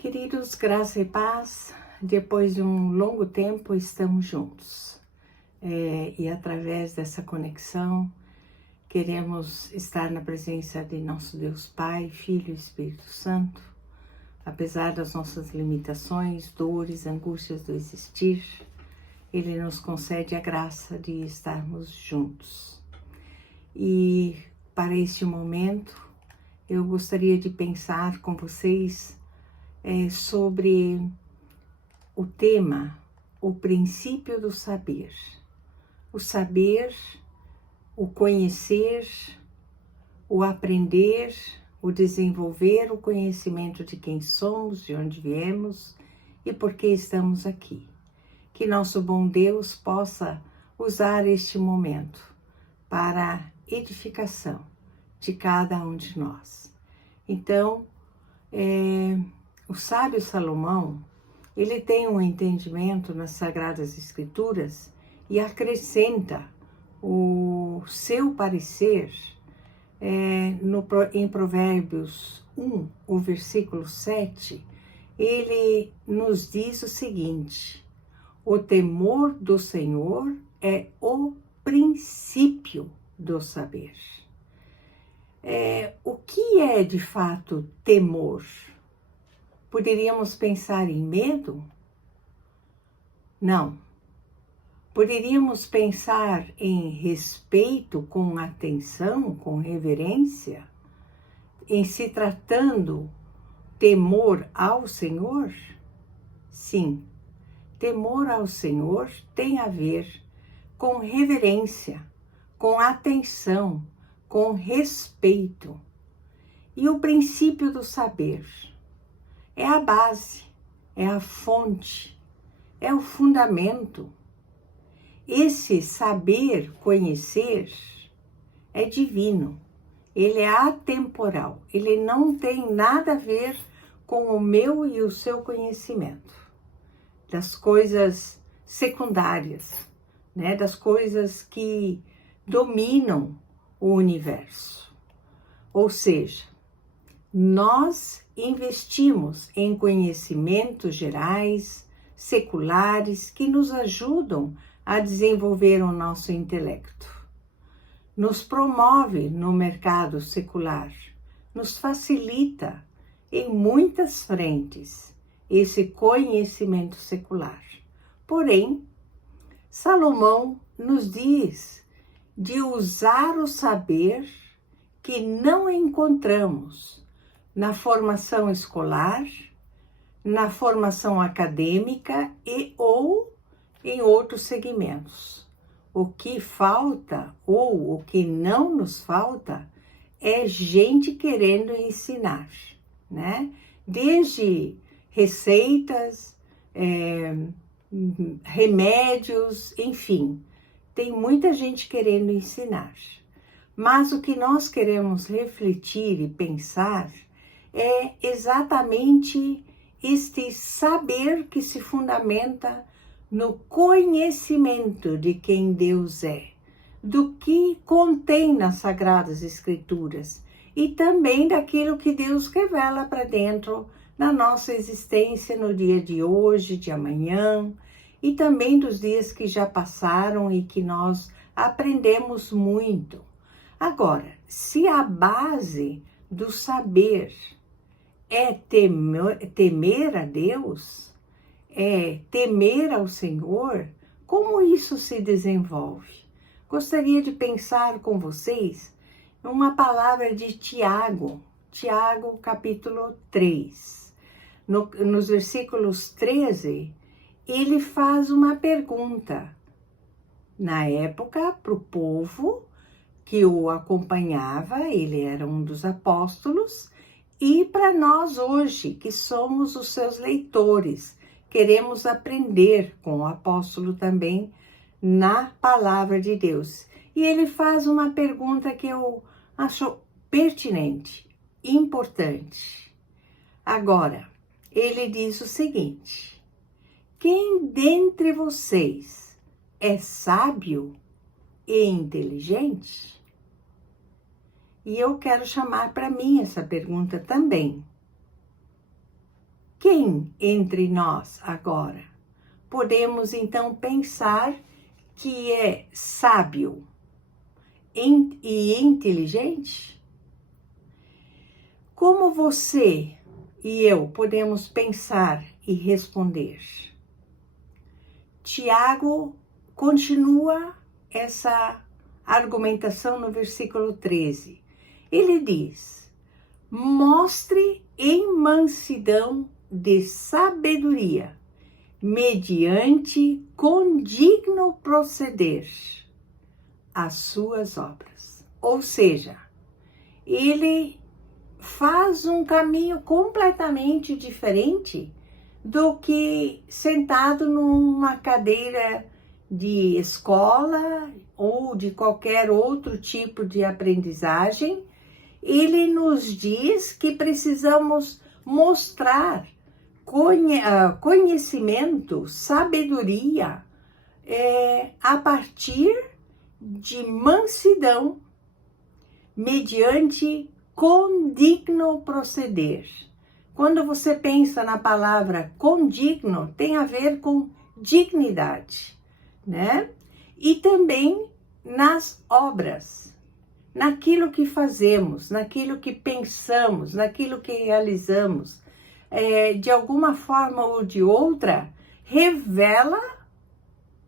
Queridos, graça e paz, depois de um longo tempo estamos juntos. E através dessa conexão, queremos estar na presença de nosso Deus Pai, Filho e Espírito Santo, apesar das nossas limitações, dores, angústias do existir, Ele nos concede a graça de estarmos juntos. E para este momento, eu gostaria de pensar com vocês sobre o tema, o princípio do saber. O saber, o conhecer, o aprender, o desenvolver o conhecimento de quem somos, de onde viemos e por que estamos aqui. Que nosso bom Deus possa usar este momento para a edificação de cada um de nós. Então, o sábio Salomão, ele tem um entendimento nas Sagradas Escrituras e acrescenta o seu parecer em Provérbios 1, o versículo 7, ele nos diz o seguinte: o temor do Senhor é o princípio do saber. O que é de fato temor? Poderíamos pensar em medo? Não. Poderíamos pensar em respeito, com atenção, com reverência, em se tratando temor ao Senhor? Sim, temor ao Senhor tem a ver com reverência, com atenção, com respeito. E o princípio do saber é a base, é a fonte, é o fundamento. Esse saber, conhecer, é divino, ele é atemporal, ele não tem nada a ver com o meu e o seu conhecimento, das coisas secundárias, das coisas que dominam o universo. Ou seja, nós investimos em conhecimentos gerais, seculares, que nos ajudam a desenvolver o nosso intelecto. Nos promove no mercado secular, nos facilita em muitas frentes esse conhecimento secular. Porém, Salomão nos diz de usar o saber que não encontramos na formação escolar, na formação acadêmica ou em outros segmentos. O que falta ou o que não nos falta é gente querendo ensinar, Desde receitas, remédios, enfim, tem muita gente querendo ensinar. Mas o que nós queremos refletir e pensar é exatamente este saber que se fundamenta no conhecimento de quem Deus é, do que contém nas Sagradas Escrituras e também daquilo que Deus revela para dentro da nossa existência no dia de hoje, de amanhã e também dos dias que já passaram e que nós aprendemos muito. Agora, se a base do saber é temer a Deus, é temer ao Senhor, como isso se desenvolve? Gostaria de pensar com vocês uma palavra de Tiago, capítulo 3. Nos versículos 13, ele faz uma pergunta, na época, para o povo que o acompanhava, ele era um dos apóstolos, e para nós hoje, que somos os seus leitores, queremos aprender com o apóstolo também na palavra de Deus. E ele faz uma pergunta que eu acho pertinente, importante. Agora, ele diz o seguinte: quem dentre vocês é sábio e inteligente? E eu quero chamar para mim essa pergunta também. quem entre nós agora podemos então pensar que é sábio e inteligente? Como você e eu podemos pensar e responder? Tiago continua essa argumentação no versículo 13. Ele diz: mostre em mansidão de sabedoria, mediante condigno proceder, as suas obras. Ou seja, ele faz um caminho completamente diferente do que sentado numa cadeira de escola ou de qualquer outro tipo de aprendizagem. Ele nos diz que precisamos mostrar conhecimento, sabedoria, a partir de mansidão, mediante condigno proceder. Quando você pensa na palavra condigno, tem a ver com dignidade, né? E também nas obras, naquilo que fazemos, naquilo que pensamos, naquilo que realizamos, de alguma forma ou de outra, revela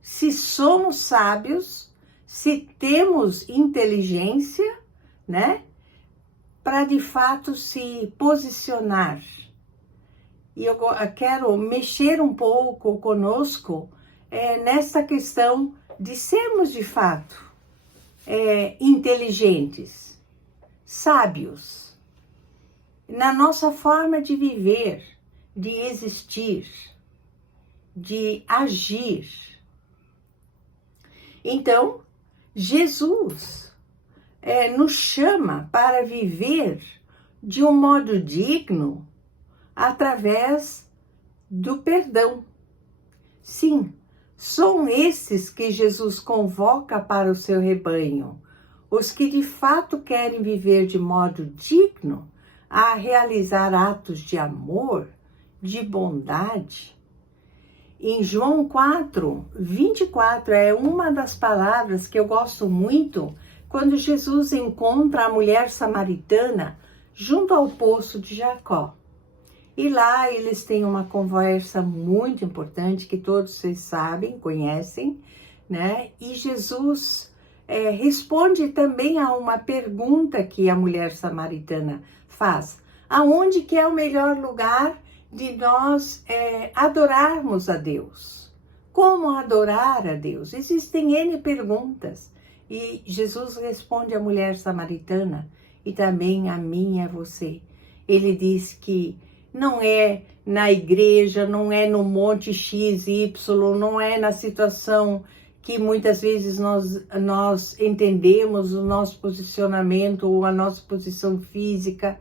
se somos sábios, se temos inteligência, né? Para de fato se posicionar. E eu quero mexer um pouco conosco nessa questão de sermos de fato inteligentes, sábios, na nossa forma de viver, de existir, de agir. Então, Jesus nos chama para viver de um modo digno através do perdão. Sim, são esses que Jesus convoca para o seu rebanho, os que de fato querem viver de modo digno, a realizar atos de amor, de bondade. Em João 4:24 é uma das palavras que eu gosto muito, quando Jesus encontra a mulher samaritana junto ao poço de Jacó. E lá eles têm uma conversa muito importante que todos vocês sabem, conhecem, né? E Jesus responde também a uma pergunta que a mulher samaritana faz: aonde que é o melhor lugar de nós adorarmos a Deus? Como adorar a Deus? Existem N perguntas. E Jesus responde à mulher samaritana, e também a mim e a você. Ele diz que não é na igreja, não é no monte XY, não é na situação que muitas vezes nós entendemos o nosso posicionamento ou a nossa posição física.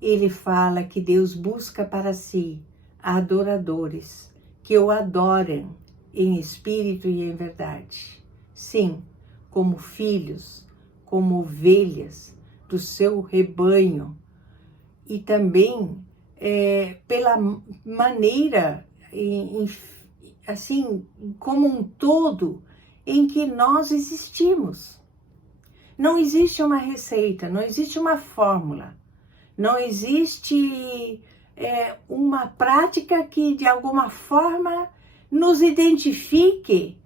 Ele fala que Deus busca para si adoradores que o adorem em espírito e em verdade. Sim, como filhos, como ovelhas do seu rebanho, e também pela maneira, assim, como um todo, em que nós existimos. Não existe uma receita, não existe uma fórmula, não existe uma prática que de alguma forma nos identifique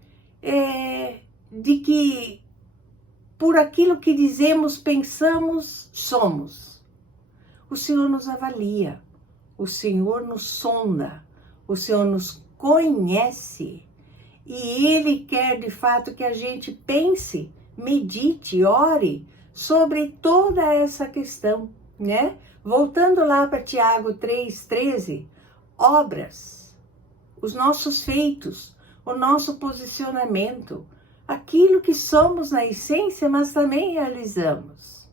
de que por aquilo que dizemos, pensamos, somos. O Senhor nos avalia, o Senhor nos sonda, o Senhor nos conhece e Ele quer de fato que a gente pense, medite, ore sobre toda essa questão, né? Voltando lá para Tiago 3:13, obras, os nossos feitos, o nosso posicionamento, aquilo que somos na essência, mas também realizamos.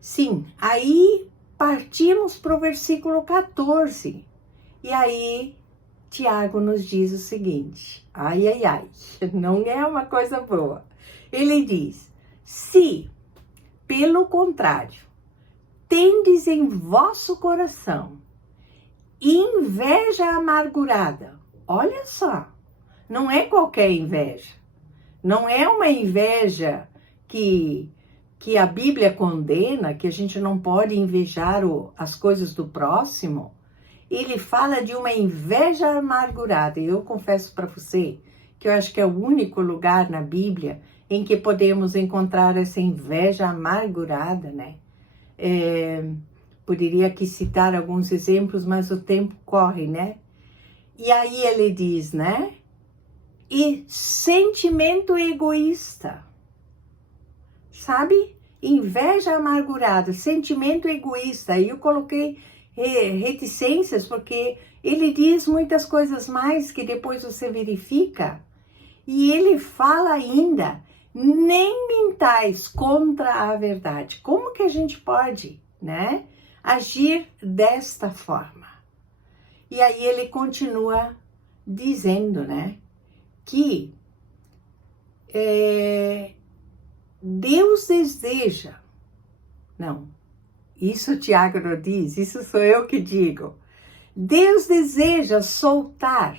Sim, aí partimos para o versículo 14. E aí, Tiago nos diz o seguinte: ai, não é uma coisa boa. Ele diz: se, pelo contrário, tendes em vosso coração inveja amargurada. Olha só, não é qualquer inveja. Não é uma inveja que a Bíblia condena, que a gente não pode invejar as coisas do próximo. Ele fala de uma inveja amargurada. E eu confesso para você que eu acho que é o único lugar na Bíblia em que podemos encontrar essa inveja amargurada, né? Poderia aqui citar alguns exemplos, mas o tempo corre, né? E aí ele diz, né? E sentimento egoísta, sabe? Inveja amargurada, sentimento egoísta. Aí eu coloquei reticências, porque ele diz muitas coisas mais que depois você verifica. E ele fala ainda, nem mentais contra a verdade. Como que a gente pode, né, agir desta forma? E aí ele continua dizendo, né, que Deus deseja, não, isso o Tiago não diz, isso sou eu que digo. Deus deseja soltar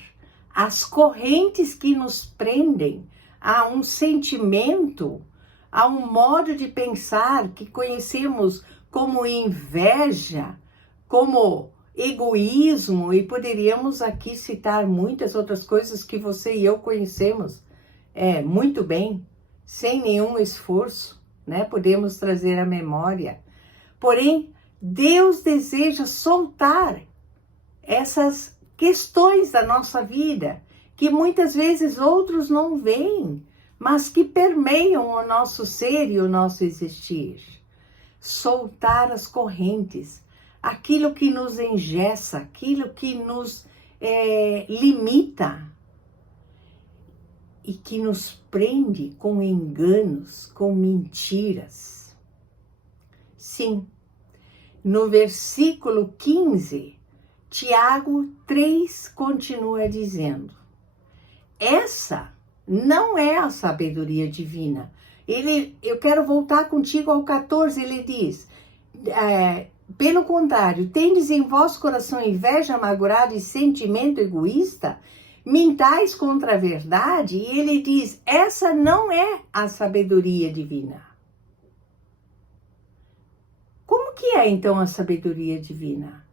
as correntes que nos prendem a um sentimento, a um modo de pensar que conhecemos como inveja, como egoísmo, e poderíamos aqui citar muitas outras coisas que você e eu conhecemos muito bem, sem nenhum esforço, né? Podemos trazer à memória. Porém, Deus deseja soltar essas questões da nossa vida, que muitas vezes outros não veem, mas que permeiam o nosso ser e o nosso existir. Soltar as correntes, aquilo que nos engessa, aquilo que nos limita e que nos prende com enganos, com mentiras. Sim, no versículo 15, Tiago 3 continua dizendo, essa não é a sabedoria divina. Eu quero voltar contigo ao 14, ele diz, pelo contrário, tendes em vosso coração inveja amargurada e sentimento egoísta, mentais contra a verdade, e ele diz, essa não é a sabedoria divina. Como que é então a sabedoria divina?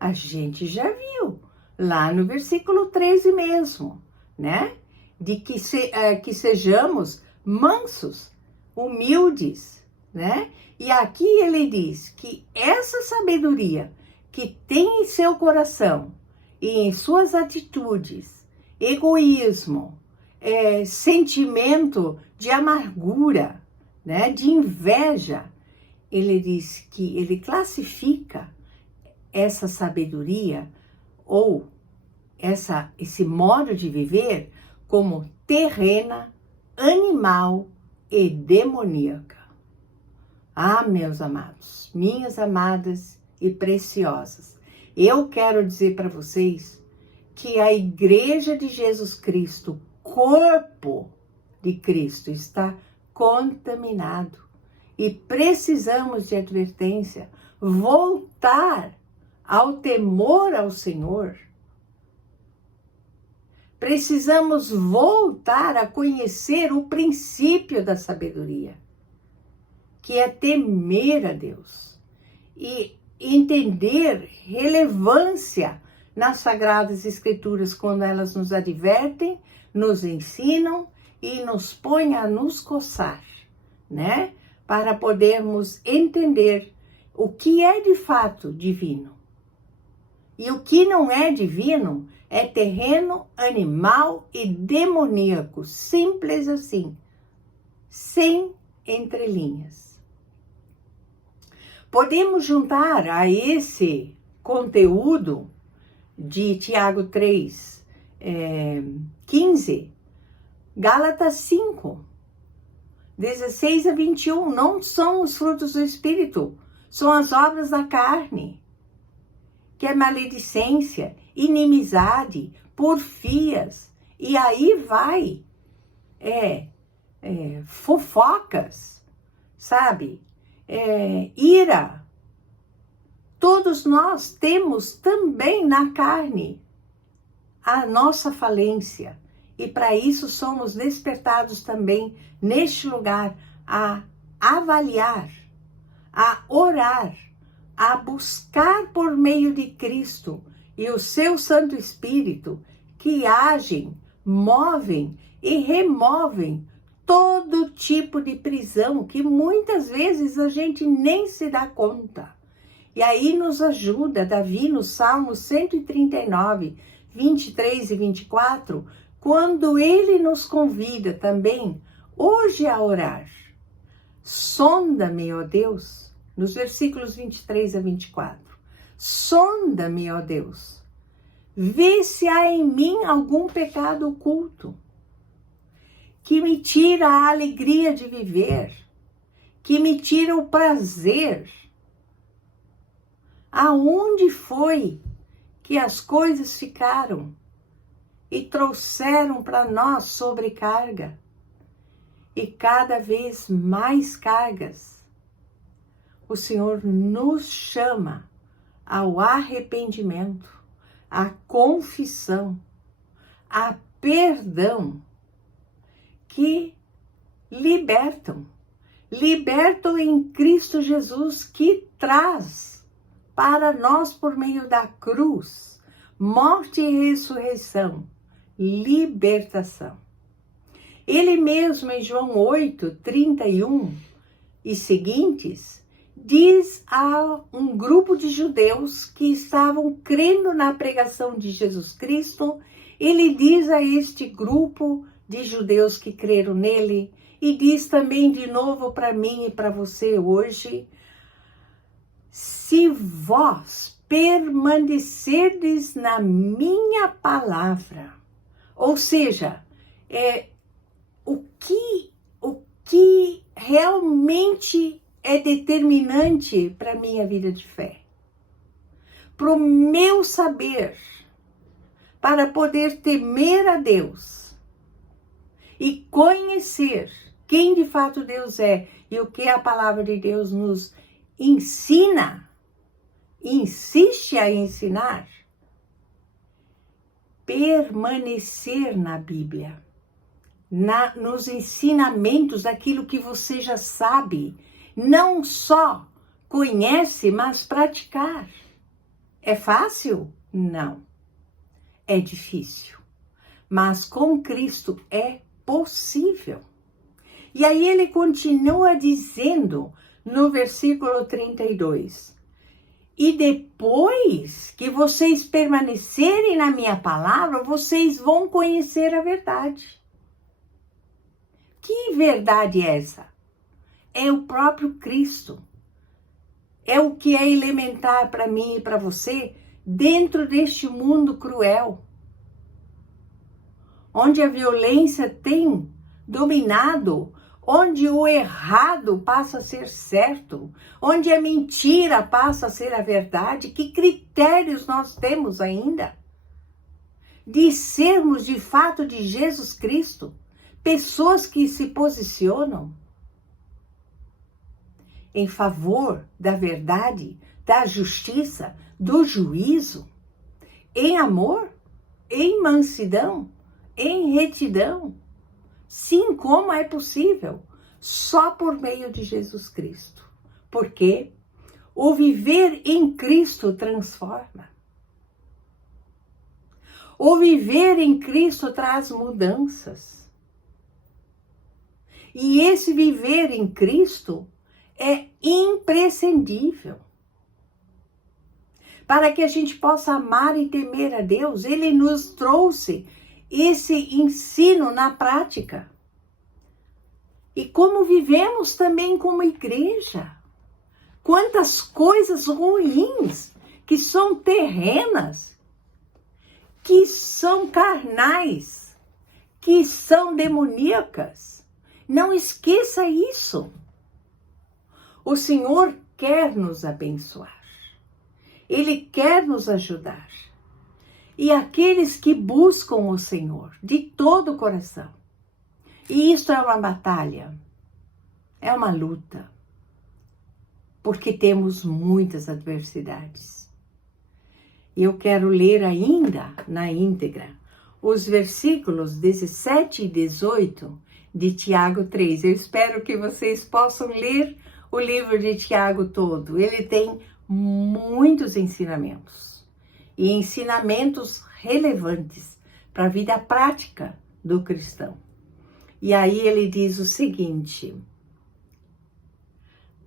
A gente já viu, lá no versículo 13 mesmo, né? De que sejamos mansos, humildes, né? E aqui ele diz que essa sabedoria que tem em seu coração e em suas atitudes, egoísmo, sentimento de amargura, né? De inveja, ele diz que ele classifica essa sabedoria ou esse modo de viver como terrena, animal e demoníaca. Ah, meus amados, minhas amadas e preciosas, eu quero dizer para vocês que a Igreja de Jesus Cristo, corpo de Cristo, está contaminado e precisamos de advertência, voltar ao temor ao Senhor. Precisamos voltar a conhecer o princípio da sabedoria, que é temer a Deus e entender relevância nas Sagradas Escrituras, quando elas nos advertem, nos ensinam e nos põem a nos coçar, né? Para podermos entender o que é de fato divino. E o que não é divino é terreno, animal e demoníaco. Simples assim. Sem entrelinhas. Podemos juntar a esse conteúdo de Tiago 3, 15, Gálatas 5, 16 a 21. Não são os frutos do Espírito, são as obras da carne, que é maledicência, inimizade, porfias, e aí vai, fofocas, sabe? Ira, todos nós temos também na carne a nossa falência. E para isso somos despertados também neste lugar a avaliar, a orar, a buscar por meio de Cristo e o seu Santo Espírito que agem, movem e removem todo tipo de prisão que muitas vezes a gente nem se dá conta. E aí nos ajuda Davi no Salmo 139, 23 e 24, quando ele nos convida também hoje a orar. Sonda-me, ó Deus, nos versículos 23 a 24. Sonda-me, ó Deus, vê se há em mim algum pecado oculto, que me tira a alegria de viver, que me tira o prazer. Aonde foi que as coisas ficaram e trouxeram para nós sobrecarga e cada vez mais cargas? O Senhor nos chama ao arrependimento, à confissão, a perdão, que libertam em Cristo Jesus, que traz para nós por meio da cruz, morte e ressurreição, libertação. Ele mesmo em João 8, 31 e seguintes, diz a um grupo de judeus que estavam crendo na pregação de Jesus Cristo, ele diz a este grupo de judeus que creram nele, e diz também de novo para mim e para você hoje: se vós permanecerdes na minha palavra, ou seja, o que realmente é determinante para a minha vida de fé, para o meu saber, para poder temer a Deus e conhecer quem de fato Deus é e o que a palavra de Deus nos ensina, insiste a ensinar. Permanecer na Bíblia, nos ensinamentos daquilo que você já sabe, não só conhece, mas praticar. É fácil? Não. É difícil. Mas com Cristo é possível. E aí ele continua dizendo no versículo 32: e depois que vocês permanecerem na minha palavra, vocês vão conhecer a verdade. Que verdade é essa? É o próprio Cristo. É o que é elementar para mim e para você dentro deste mundo cruel, onde a violência tem dominado, onde o errado passa a ser certo, onde a mentira passa a ser a verdade. Que critérios nós temos ainda de sermos de fato de Jesus Cristo, pessoas que se posicionam em favor da verdade, da justiça, do juízo, em amor, em mansidão, em retidão? Sim, como é possível? Só por meio de Jesus Cristo. Porque o viver em Cristo transforma. O viver em Cristo traz mudanças. E esse viver em Cristo é imprescindível. Para que a gente possa amar e temer a Deus, Ele nos trouxe esse ensino na prática. E como vivemos também como igreja. Quantas coisas ruins que são terrenas, que são carnais, que são demoníacas. Não esqueça isso. O Senhor quer nos abençoar. Ele quer nos ajudar. E aqueles que buscam o Senhor de todo o coração. E isto é uma batalha. É uma luta. porque temos muitas adversidades. Eu quero ler ainda na íntegra os versículos 17 e 18 de Tiago 3. Eu espero que vocês possam ler o livro de Tiago todo. Ele tem muitos ensinamentos e ensinamentos relevantes para a vida prática do cristão. E aí ele diz o seguinte: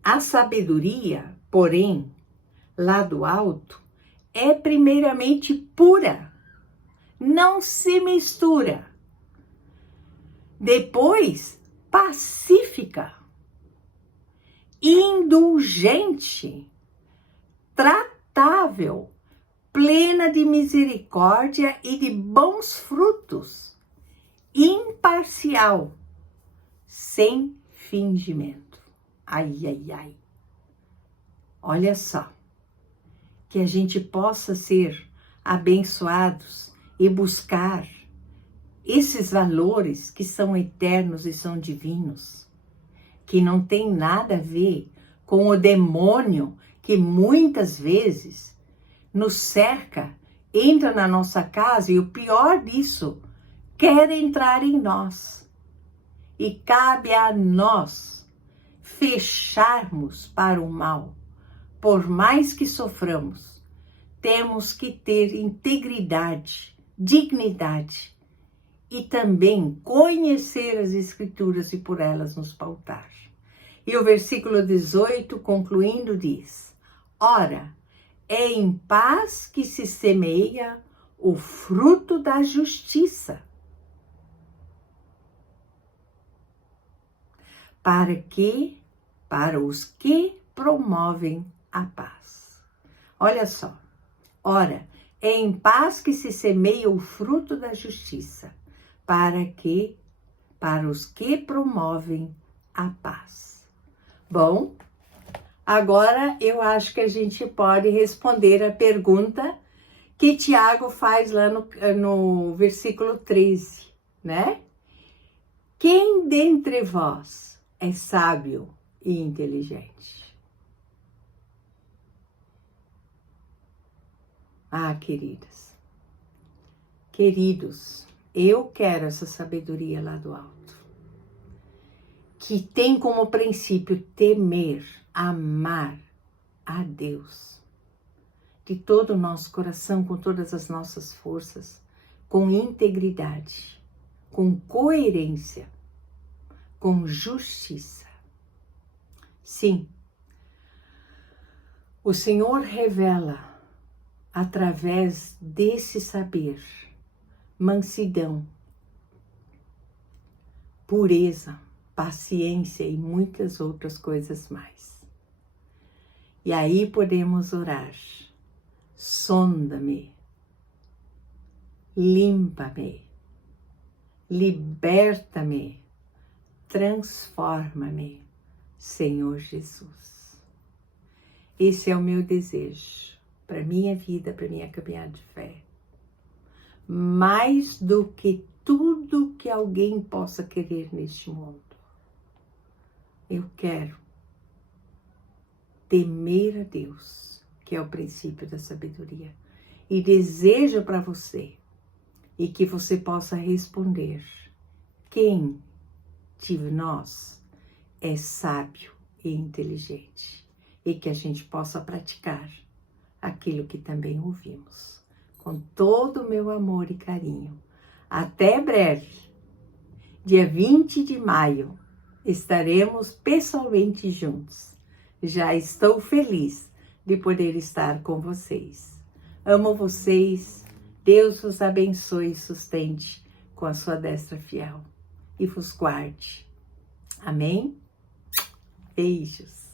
a sabedoria, porém, lá do alto, é primeiramente pura, não se mistura. Depois, pacífica, indulgente, tratável, plena de misericórdia e de bons frutos, imparcial, sem fingimento. Ai, ai, ai. Olha só, que a gente possa ser abençoados e buscar esses valores que são eternos e são divinos, que não tem nada a ver com o demônio que muitas vezes nos cerca, entra na nossa casa e o pior disso, quer entrar em nós. E cabe a nós fecharmos para o mal. Por mais que soframos, temos que ter integridade, dignidade e também conhecer as Escrituras e por elas nos pautar. E o versículo 18, concluindo, diz: ora, é em paz que se semeia o fruto da justiça, para os que promovem a paz. Olha só, ora, é em paz que se semeia o fruto da justiça, para os que promovem a paz. Bom, agora eu acho que a gente pode responder a pergunta que Tiago faz lá no versículo 13, né? Quem dentre vós é sábio e inteligente? Ah, queridos, eu quero essa sabedoria lá do alto, que tem como princípio temer, amar a Deus de todo o nosso coração, com todas as nossas forças, com integridade, com coerência, com justiça. Sim, o Senhor revela através desse saber mansidão, pureza, paciência e muitas outras coisas mais. E aí podemos orar: sonda-me, limpa-me, liberta-me, transforma-me, Senhor Jesus. Esse é o meu desejo para minha vida, para minha caminhada de fé. Mais do que tudo que alguém possa querer neste mundo, eu quero temer a Deus, que é o princípio da sabedoria, e desejo para você, e que você possa responder: quem de nós é sábio e inteligente? E que a gente possa praticar aquilo que também ouvimos. Com todo o meu amor e carinho. Até breve. Dia 20 de maio, estaremos pessoalmente juntos. Já estou feliz de poder estar com vocês. Amo vocês. Deus vos abençoe e sustente com a sua destra fiel. E vos guarde. Amém? Beijos.